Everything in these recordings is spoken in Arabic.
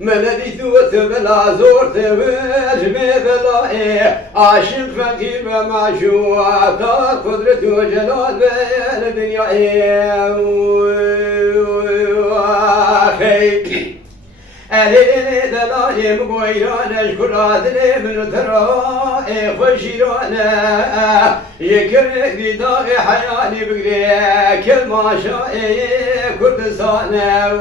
ملدي ثوت بلا زور ثوج بلا عاشق فقير ومعشوق قدرة وجلال بالدنيا أهلي دلالي مقويران أشكر أدلي من ترى خشيرانا يكرك بداغي حياني بقري كل ما شاء كردستانا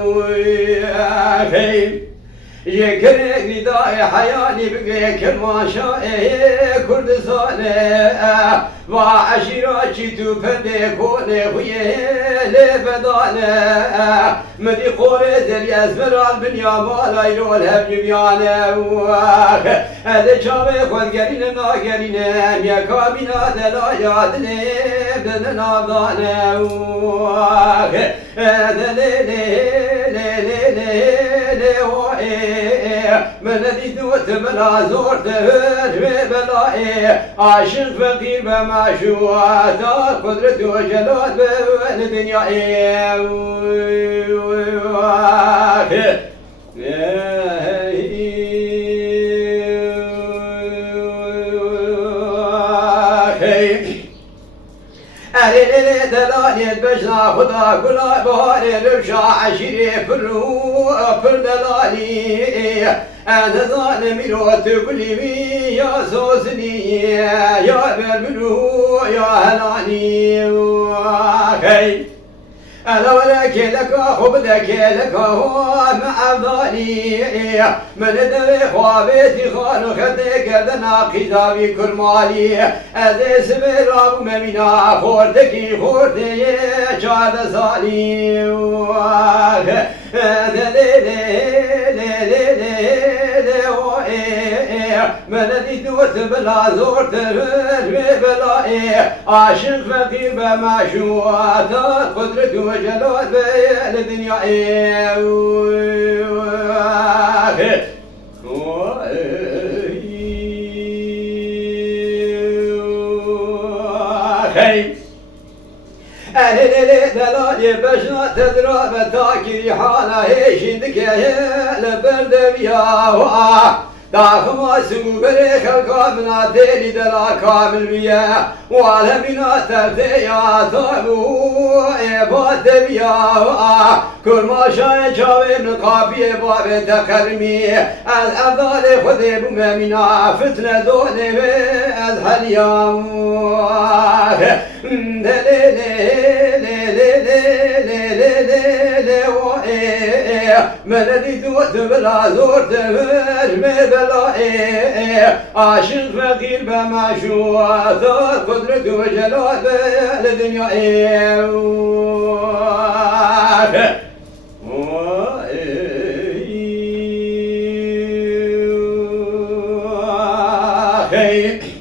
يكرك بداغي حياني بقري كل ما شاء كردستانا وعشيراتي تفدي كوني خويه لبدانا مدي قوري دلي أزمر البنيا مالا يرول هم جبيانا هذا شامي خود قرينا ناقرينا يا كامينا دلا يادني بدنا ضانا هذا من الذي ثوت بلا زور تهج ببلائي عاشق فقير بمعشوقات قدرة وجلال بالدنيا أهلي دلالي البشرى خدا كلا بهاري ربشا عشيري فرو دلالي أنا ظالم روت كل بي يا سوسني يا بلبلو يا هلاني أنا ولك لك خبلك لك هو مع ضالي من دبي خوابتي خانو خدك دنا خذابي كل مالي أذي سبر أبو ممينا خورتكي خورتي شاد صالي من الذي ثوت بلا زور تهج ببلائي عاشق فقير بمعشوقات قدرة وجلال بالدنيا أهلي دلالي بشنا تدرى بتاكي حالا هيشندك يا لبردبيا داخما سوبر خلقا منا تيلي دلا كامل بيا والهمنا تفتيا طابو إباد بيا كل ما شاي شاوي من قابي باب تكرمي الأفضل خذي بمنا فتنة دوني الحليام من الذي ثوت بلا زور تهج ببلائي عاشق فقير بمعشوقات قدرة وجلال بالدنيا Hey